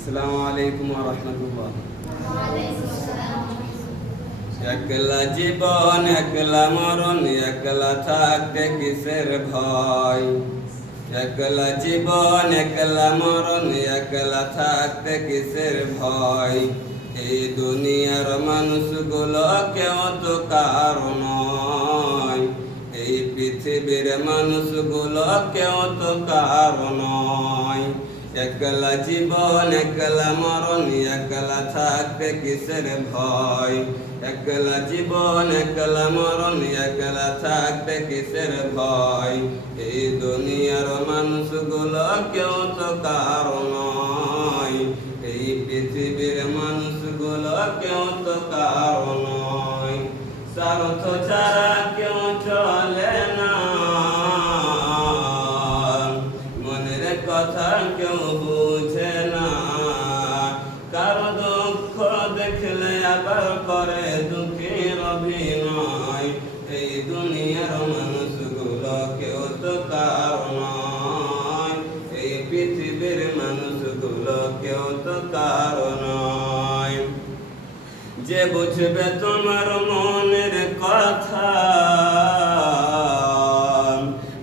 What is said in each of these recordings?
আসসালামু আলাইকুম ওয়া রাহমাতুল্লাহ। একলা জীবন একলা মরণ, একলা থাকতে কিসের ভয়? একলা জীবন একলা মরণ, একলা থাকতে কিসের ভয়? এই দুনিয়ার মানুষগুলো কেউ তো কারো নয়, এই পৃথিবীর মানুষগুলো কেউ তো কারো নয়। একলা জীবন একলা মরণ, একলা থাকতে কিসের ভয়? একলা জীবন একলা মরণ, একলা থাকতে কিসের ভয়? এই দুনিয়ার মানুষগুলো কেউ তো কারো নয়, এই পৃথিবীর মানুষগুলো কেউ তো কারো নয়। স্বার্থ ছাড়া কেউ চলে না, মনের কথা কেউ বুঝে না। কারো দুঃখ দেখলে আবার করে দুঃখের অভিনয়। এই দুনিয়ার মানুষগুলো কেউ তো কারো নয়, এই পৃথিবীর মানুষগুলো কেউ তো কারো নয়। যে বুঝবে তোমার মনের কথা,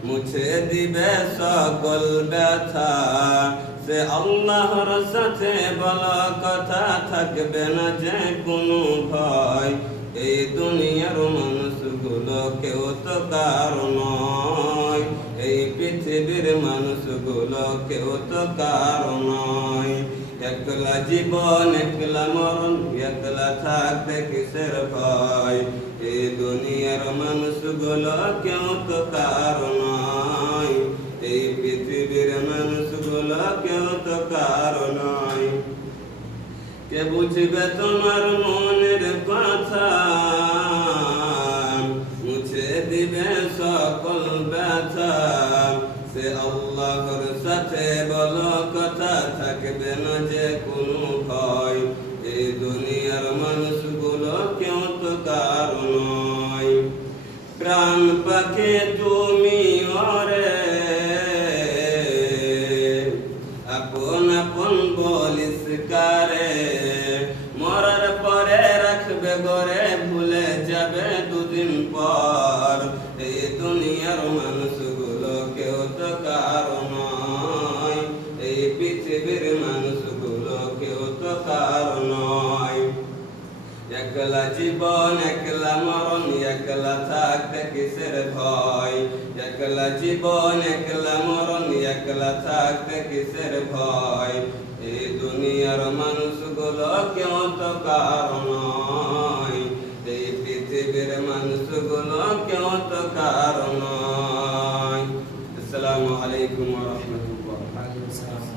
মুছে দিবে সকল ব্যথা, সে আল্লাহর সাথে বলা কথা, থাকবে না যে কোনো ভয়। এই দুনিয়ার মানুষগুলো কেউ তো কারো নয়, এই পৃথিবীর মানুষগুলো কেউ তো কারো নয়। একলা জীবন একলা মরণ, একলা থাকতে কিসের ভয়? এই দুনিয়ার মানুষগুলো কেউ তো কারো নয়, এই পৃথিবীর মানুষগুলো কেউ তো কারো নয়। কে বুঝবে তোমার মনের কথা, মুছে দিবে সকল ব্যথা, সে আল্লাহর সাথে বলো কথা, থাকবে না যে কোনো ভয়। এই দুনিয়ার মানুষগুলো কেউ তো কারো নয়। প্রাণ পাখি তুমি ওরে, আপন আপন বলিস কারে, মরার পরে রাখবে গরে, ভুলে যাবে দুদিন পর। এই দুনিয়ার মানুষগুলো কেউ তো কারো নয়, এই পৃথিবীর মানুষগুলো কেউ তো কারো নয়। একলা জীবন একলা মরণ, একলা থাকতে কিসের ভয়? একলা জীবন একলা মরণ, একলা থাকতে কিসের ভয়? এই দুনিয়ার মানুষগুলো কেউ তো কারো নয়, এই পৃথিবীর মানুষগুলো কেউ তো কারো নয়। আসসালামু আলাইকুম ওয়া রাহমাতুল্লাহ।